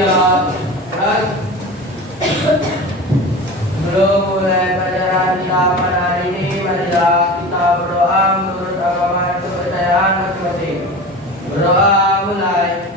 Siap. Dan sebelum mulai pelajaran tahapan hari ini, marilah kita berdoa menurut agama dan kepercayaan masing-masing. Berdoa mulai.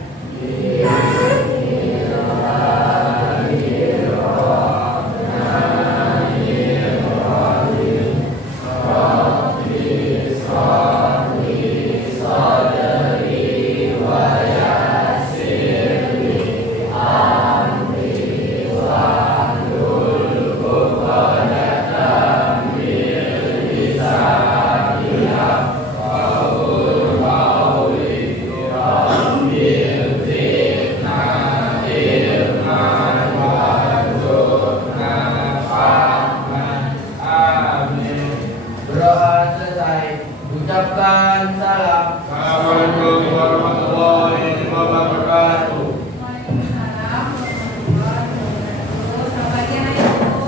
Berdoa selesai, ucapkan salam. Assalamualaikum warahmatullahi wabarakatuh. Waalaikumsalam warahmatullahi wabarakatuh. Selamat pagi anak-anakku.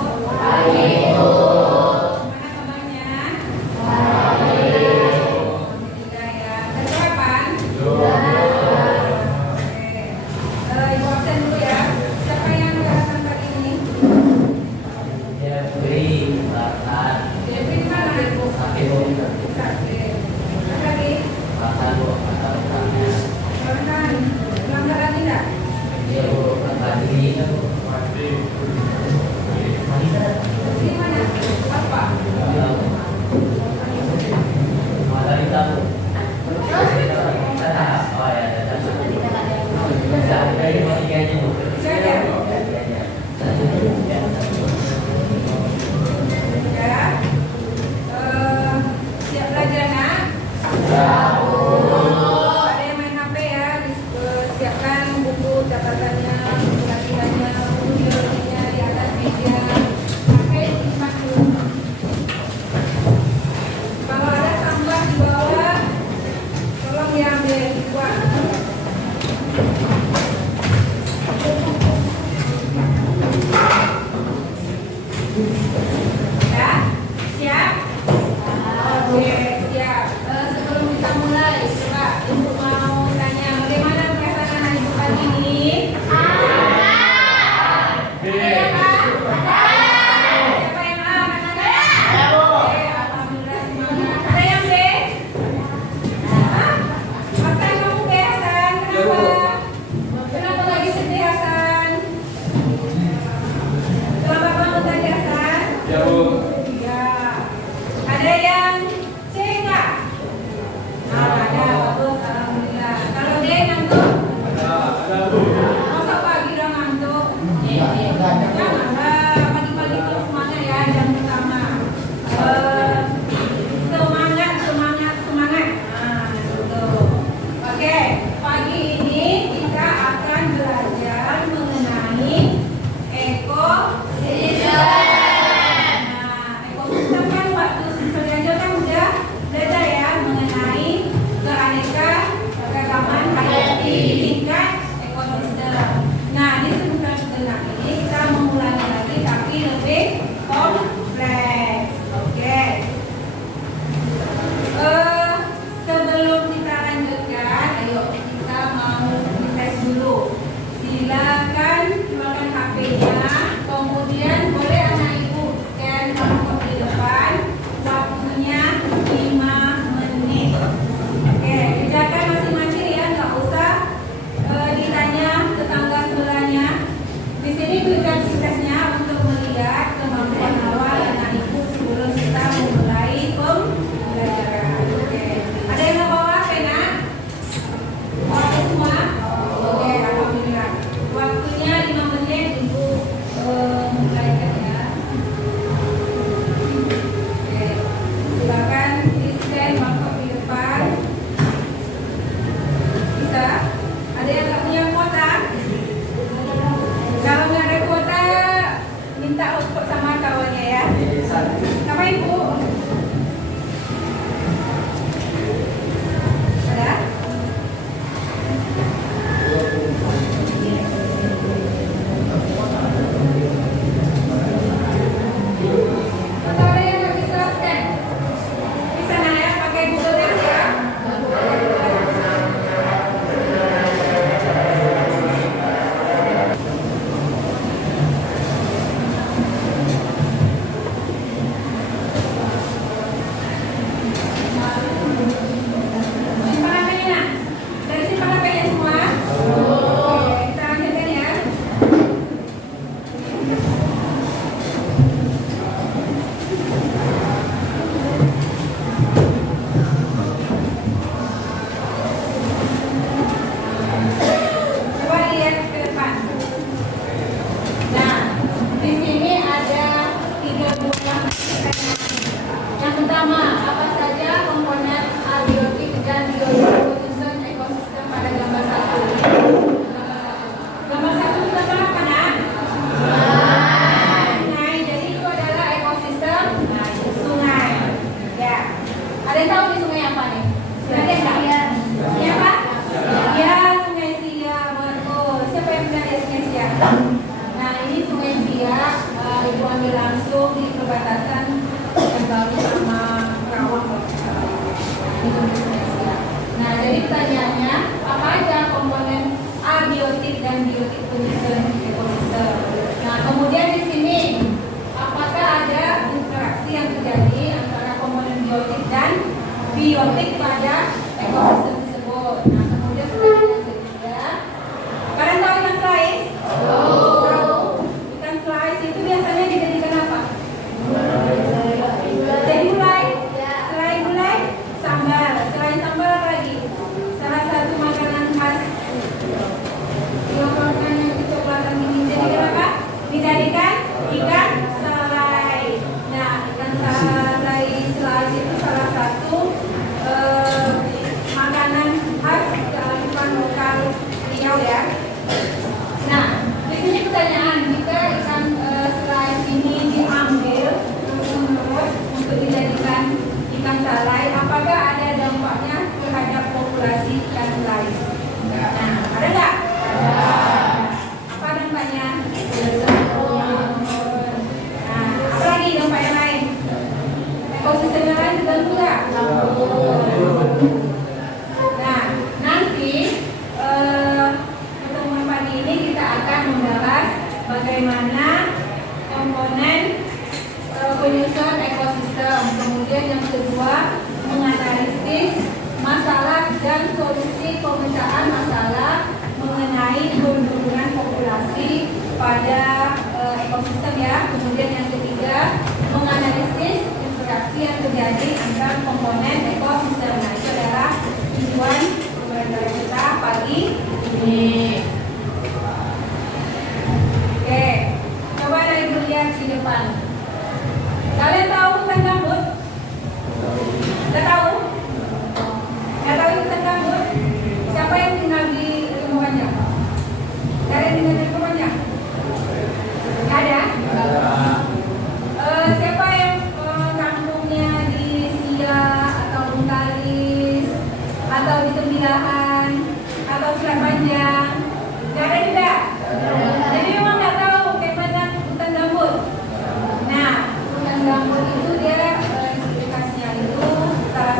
Gimana kabarnya? Alhamdulillah ya. Sarapan? Oke. Ibu absen dulu ya. Siapa yang datang pagi ini? Dewi di mana ibu? Sakit. Apa lagi? Makan. Melanggar lagi enggak? Di mana? Apa? Saya ya. Siap belajar nak? Ada yang main HP ya, siapkan buku catatannya, latihannya, videonya di atas meja. Pakai simpan dulu. Kalau ada sampah di bawah, tolong diambil, dibuang. Ya, siap? Oke, siap. Sebelum kita mulai, coba ibu mau tanya bagaimana perasaan anak ibu pagi ini? Ada Pak? Siapa yang A? Anak-anak? Oke, alhamdulillah semangat. Ada yang B? Hah? Hasan, kamu B, Hasan? Kenapa? Kenapa lagi sedih, Hasan? Selamat bangun tadi, Hasan. Ya, Bu. Ya. Ada yang C enggak? Ada, bagus, alhamdulillah. Kalau D ngantuk? Ada, Bu. Masa pagi udah ngantuk? Janganlah, pagi-pagi itu semangat ya, jam pertama. Semangat. Nah, gitu. Oke, pagi ini kita akan belajar mengenai ekosistem. Nah, ekosistem kan waktu belajar kan udah belajar ya mengenai keanekaragaman hayati di tingkat ekosistem. Nah, di semester genap ini kita mengulangi mengambil langsung di perbatasan yang baru sama Karawang. Indonesia. Nah, jadi pertanyaannya, apa aja komponen abiotik dan biotik penyusun ekosistem? Nah, kemudian di sini, apakah ada interaksi yang terjadi antara komponen biotik dan biotik pada ekosistem tersebut? Nah, kemudian pertanyaan yang ketiga, kalian tahu ikan slice? Tahu. Ikan slice itu biasanya dijadikan apa? Jadi gulai. Selain gulai, sambal. Selain sambal apa lagi? Salah satu makanan khas Tiongkok yang kecoklatan ini dijadikan apa? Dijadikan ikan salai. Nah, ikan salai slice itu salah satu makanan khas kearifan lokal Riau ya. Nah, di sini pertanyaan, jika ikan slice ini diambil terus untuk dijadikan ikan salai, apakah ada dampaknya terhadap populasi ikan slice? Nah, ada nggak? Apa dampaknya? Nah, apa lagi dampak yang lain? Ekosistem yang lain terganggu nggak? Nah, nanti pertemuan pagi ini kita akan membahas bagaimana komponen penyusun ekosistem. Kemudian yang kedua, menganalisis masalah dan solusi pemecahan masalah mengenai penurunan populasi pada ekosistem ya. Kemudian yang ketiga, menganalisis interaksi yang terjadi antara komponen ekosistem. Nah, itu adalah tujuan pembelajaran kita pagi ini. Oke, coba ibu lihat di depan. Kalian tahu hutan gambut? Tidak tahu? Tidak tahu hutan gambut? Siapa yang tinggal di Rimau Panjang? Kalian tinggal di Rimau Panjang? Tidak ada? Siapa yang kampungnya di Sia atau Bungkalis atau di Tembilahan atau Selat Panjang? Tidak ada juga? Jadi memang nggak tahu kayak mana hutan gambut. Nah, hutan gambut itu dia identifikasinya itu salah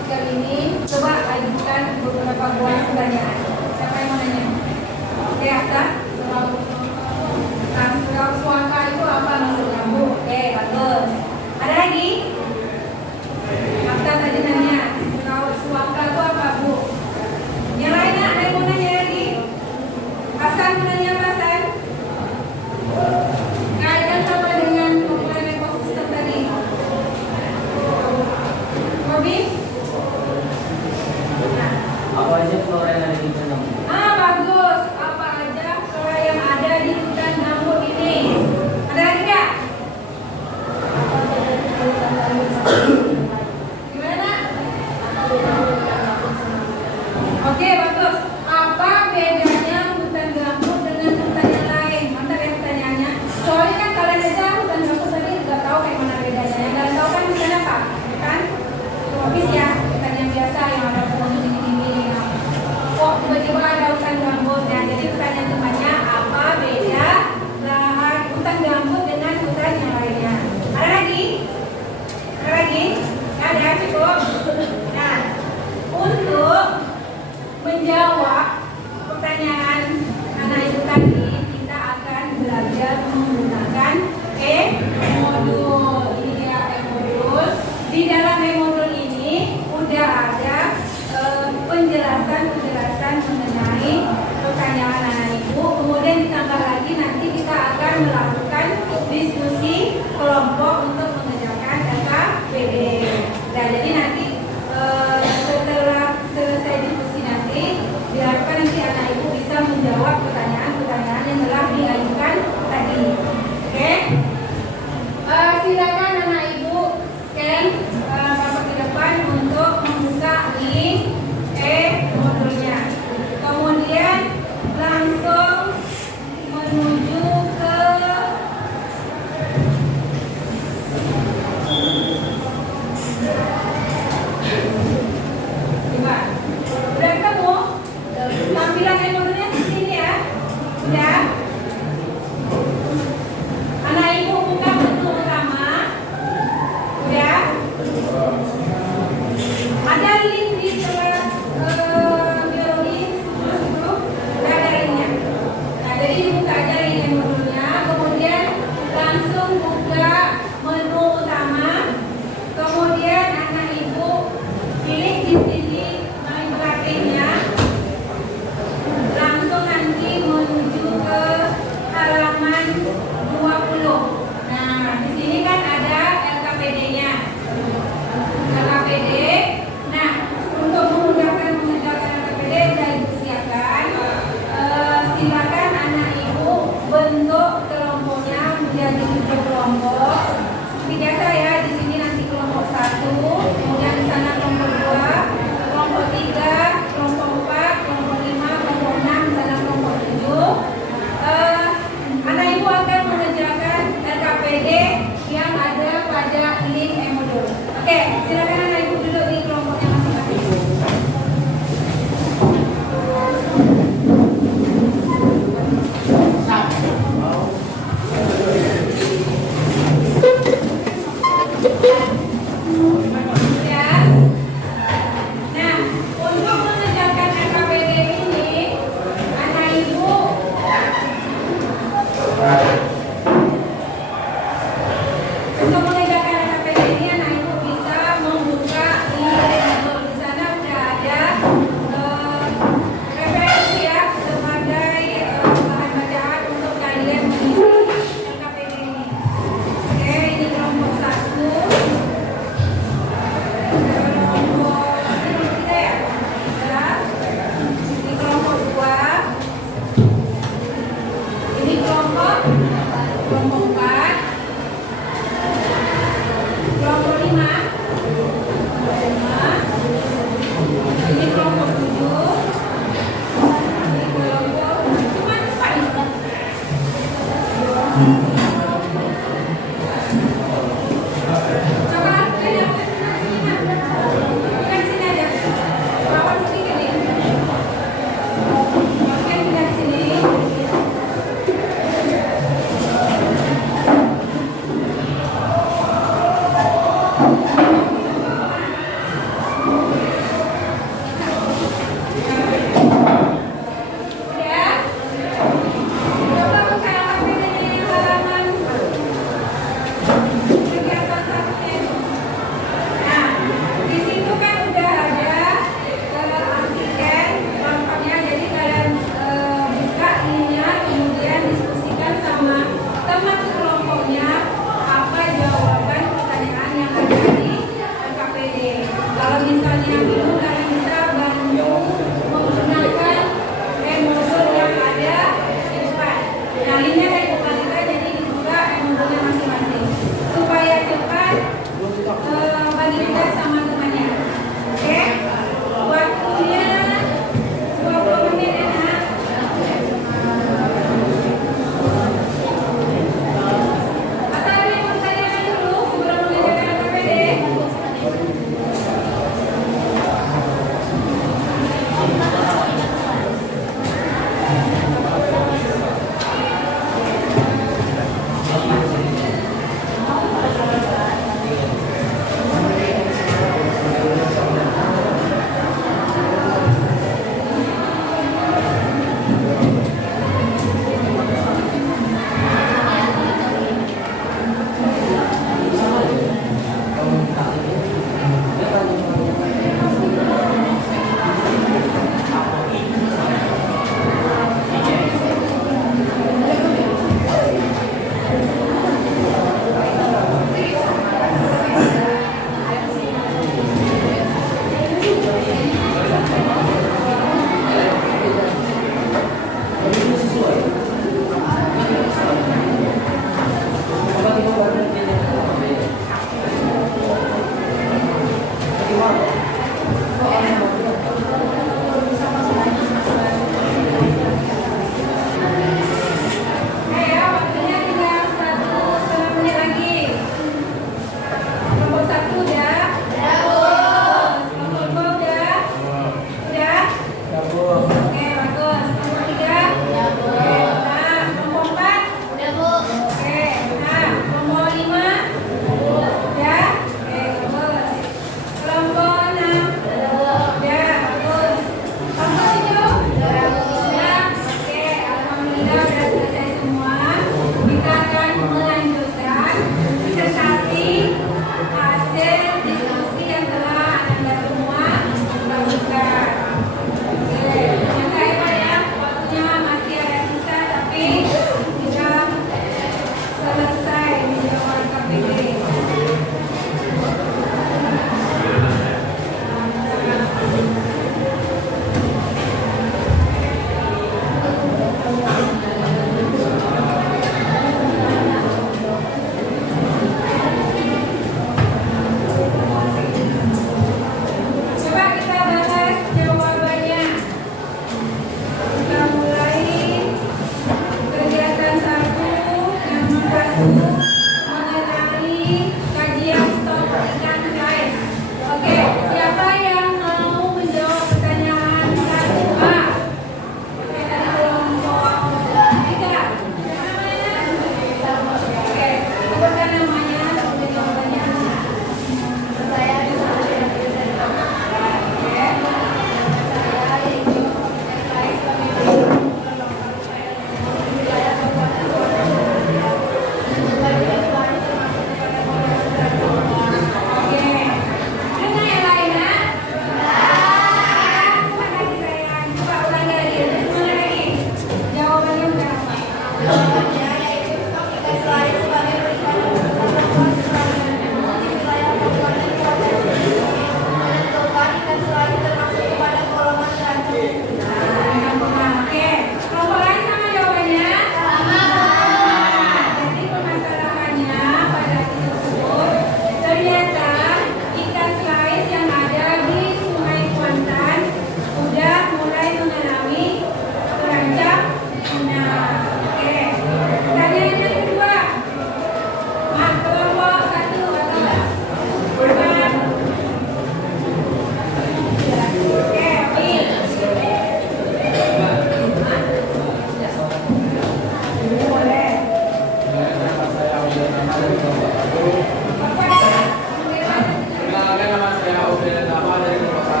saya udah nama dari nomor 1.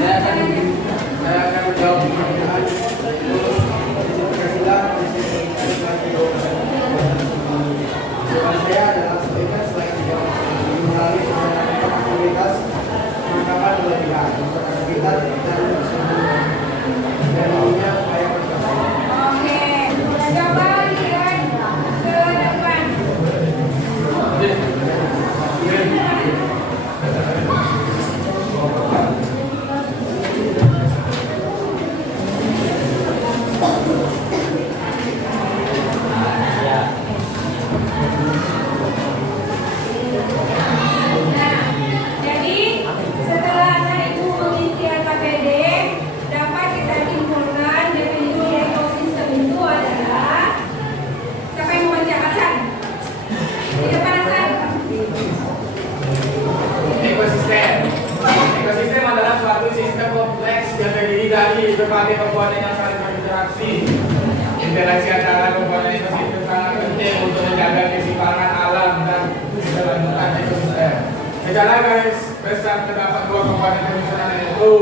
Saya akan menjawab pertanyaan. Persilakan di sini ada lagi jawaban saya adalah sebaiknya selain dijawab melalui aktivitas penangkapan berlebihan, aktivitas dan punya upaya konservasi. Oke, coba lihat ke depan. Nah, jadi setelah tadi itu mengisi AKPD, dapat kita simpulkan definisi ekosistem itu adalah siapa yang membaca Hasan? Di depan Hasan. Ekosistem adalah suatu sistem kompleks yang terdiri dari berbagai komponen yang saling berinteraksi. Interaksi antara komponen ekosistem sangat penting untuk menjaga keseimbangan alam dan kelanjutan ekosistem. Secara garis besar terdapat dua komponen penyusunan yaitu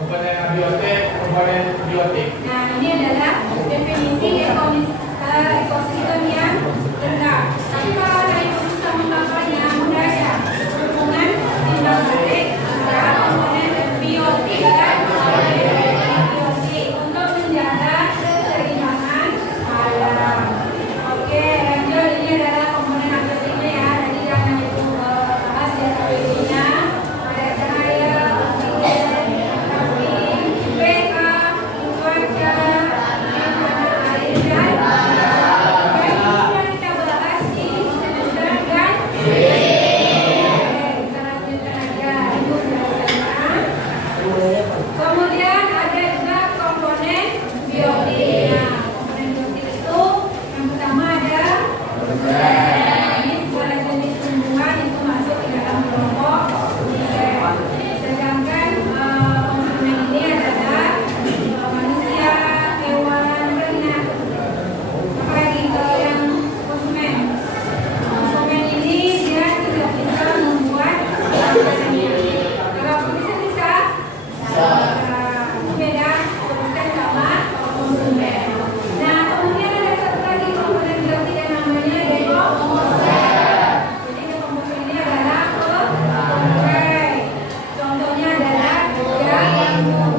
komponen abiotik, komponen biotik. Nah, ini adalah definisi ekosistem yang lengkap. Tapi kalau ada yang bisa menggambarnya mudah ya. Hubungan timbal balik antara komponen biotik dan abiotik untuk menjaga keseimbangan alam. Oke, lanjut. Ini adalah komponen abiotiknya ya. Tadi jangan itu bahas di AKPD-nya. Ada cahaya, oksigen, karbon, pH, cuaca, air dan yang kita bahas di semester dan kita lanjutkan aja itu biasanya. Kemudian ada juga komponen biotik. Nah, komponen biotik itu yang pertama ada segala jenis tumbuhan itu masuk di dalam kelompok oksigen. Sedangkan komponen ini adalah manusia, hewan, ternak. Apalagi kalau yang konsumen. Konsumen ini dia tidak bisa membuat makanannya. Kalau produsen bisa, beda produsen sama konsumen. Nah, kemudian ada satu lagi komponen biotik yang namanya dekomposer. Jadi dekomposer ini adalah pembangkai. Contohnya adalah jagung.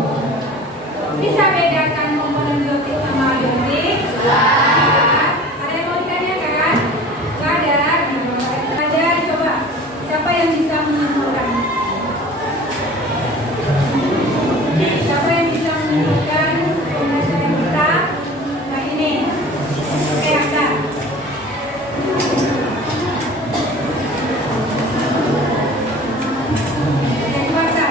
Bisa bedakan komponen biotik sama abiotik? Ada yang mau ditanyakan? Nggak ada. Ada, coba. Siapa yang bisa menyimpulkan? Siapa yang bisa menyimpulkan pembelajaran kita? Nah ini. Oke, ada. Yang kuasa.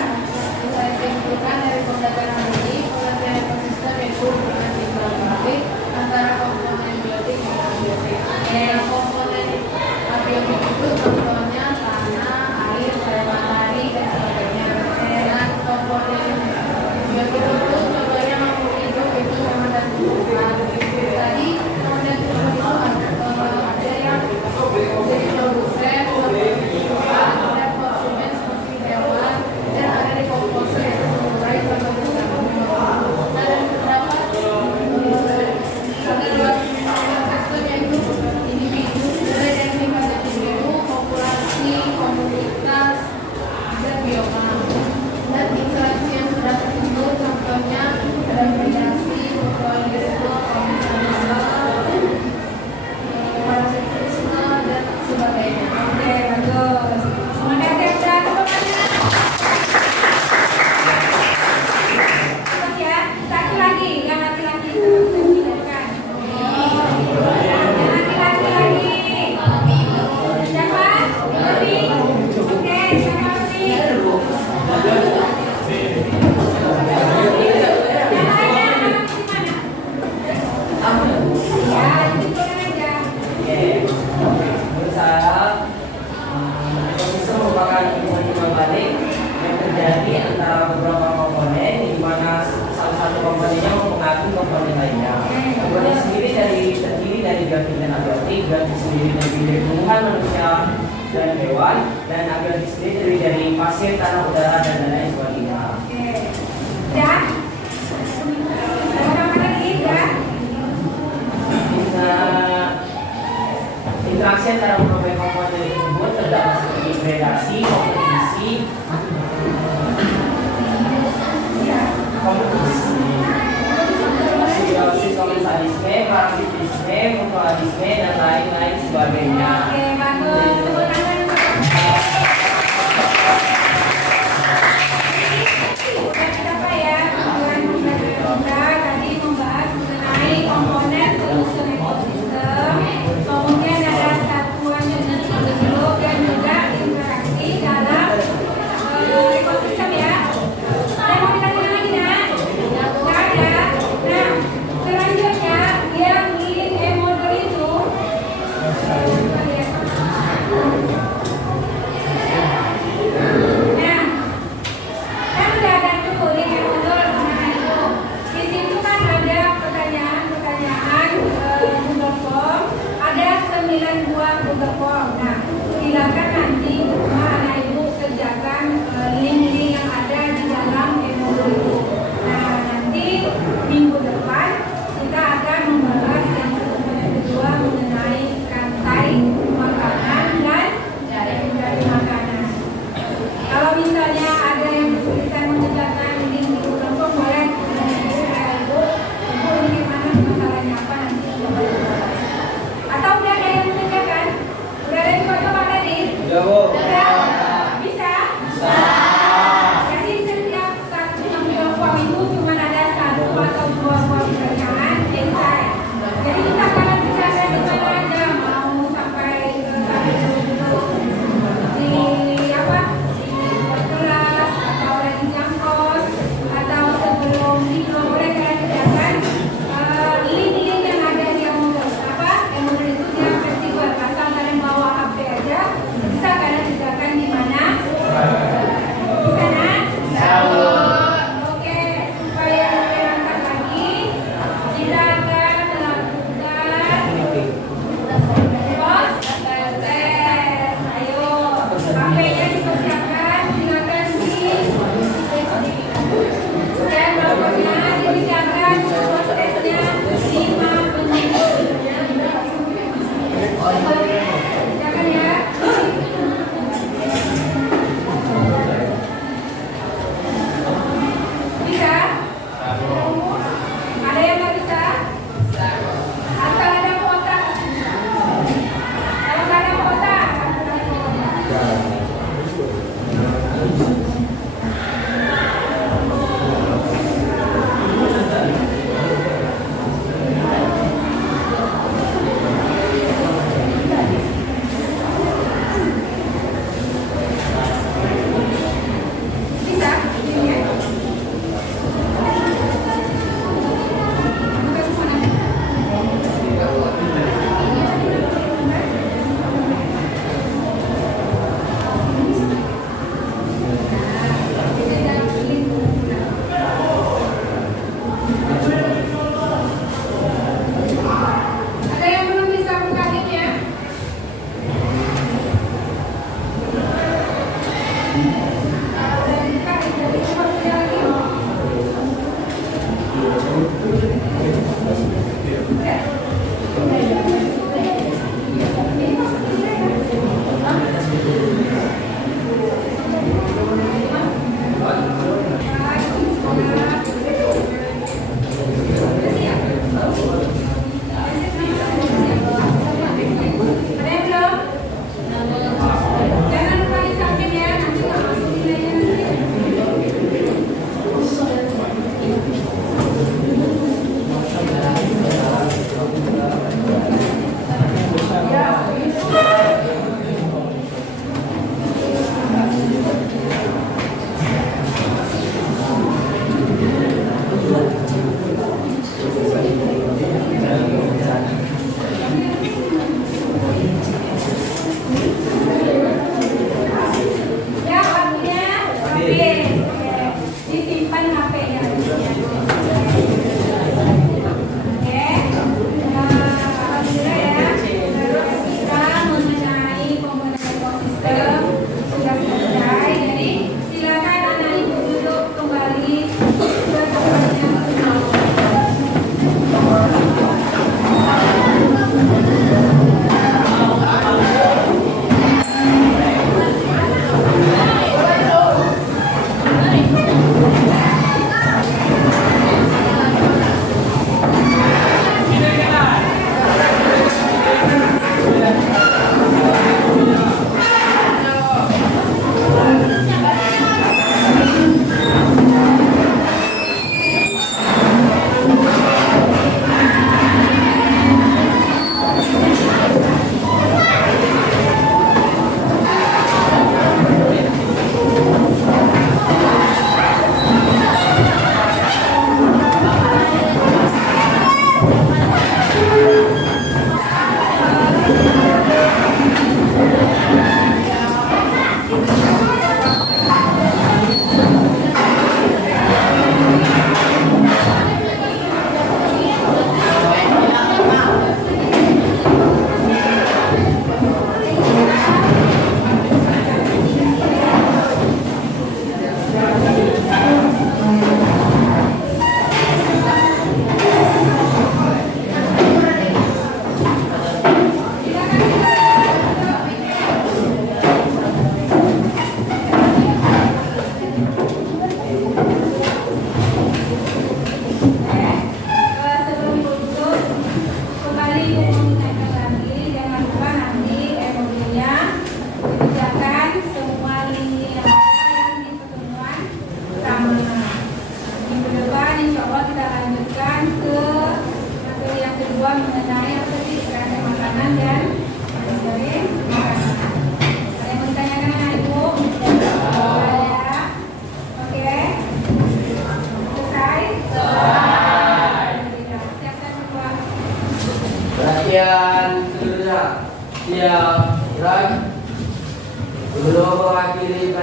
Saya simpulkan dari pembelajaran ini, pengertian ekosistem itu hubungan timbal balik antara komponen biotik dan abiotik. Nah, komponen abiotik itu contohnya tanah, air, cahaya matahari, dan sebagainya. Dan komponen biotik itu contohnya makhluk hidup itu hewan dan tumbuhan. Tadi komponen tumbuhan itu ada yang jadi produsen, ada konsumen seperti hewan, dan ada dekomposer itu mengurai berbagai nah, dan terdapat ada dua ekosistem yaitu individu, mulai dari tingkat individu, populasi, komunitas, dan bioma. Dan interaksi yang sudah tersebut contohnya ada predasi, mutualisme, komunisme, parasitisme, dan sebagainya. Oke, bagus. Terima kasih sudah kepada. Terus ya, satu lagi yang laki-laki itu tidak. Yang laki-laki lagi. Siapa? Lebih. Oke, siapa lebih? Yang lainnya anak di mana? Ya, disimpulkan aja. Menurut saya, ekosistem merupakan hubungan timbal balik yang terjadi antara beberapa komponen, di mana salah satu komponennya mempengaruhi komponen lainnya. Komponen sendiri terdiri dari biotik dan abiotik. Biotik sendiri terdiri dari tumbuhan, manusia, dan hewan, dan abiotik sendiri terdiri dari pasir, tanah, udara, dan lain sebagainya. Oke. Udah? Apa lagi? Udah? Interaksi antara berbagai komponen tersebut terdapat seperti predasi, kompetisi, simbiosis, komensalisme, parasitisme, mutualisme, dan lain-lain sebagainya. Oke, bagus. Tepuk tangan. Sudah apa ya? Tujuan kita tadi membahas mengenai komponen solusi ekosistem, kemudian ada satuan jenis makhluk dan juga interaksi dalam ekosistem ya. Ada mau ditanya lagi nak? Nggak ada. Nah, selanjutnya yang di modul itu nah, kan udah ada tuh link yang mundur sama itu. Di situ kan ada pertanyaan-pertanyaan Google Form. Ada 9 buah Google Form. Nah, silakan nanti anak ibu kerjakan link-link yang ada di dalam modul itu. Nah, nanti minggu depan kita akan membahas yang kedua mengenai rantai makanan dan dari makanan. Kalau misalnya ada yang kesulitan mengerjakan link di Google Form, boleh ibu ini gimana masalahnya apa nanti coba dibahas. Atau udah ada yang mengerjakan? Udah ada yang coba tadi? Udah? Bisa? Bisa. Jadi setiap satu Google Form itu cuma ada 1 atau 2 buah pertanyaan selesai. Jadi kita akan kerjakan di mana aja, mau sampai di apa? Di kelas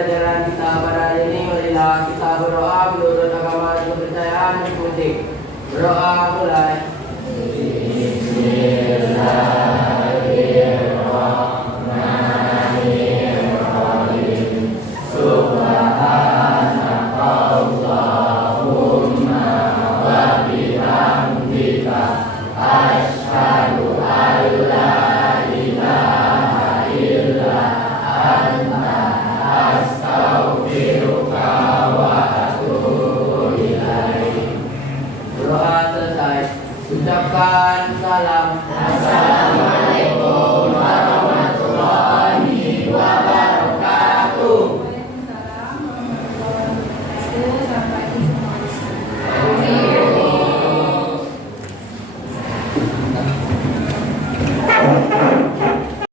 pembelajaran kita pada hari ini. Marilah kita berdoa menurut agama dan kepercayaan masing-masing. Berdoa mulai. Doa selesai. Ucapkan salam. Assalamualaikum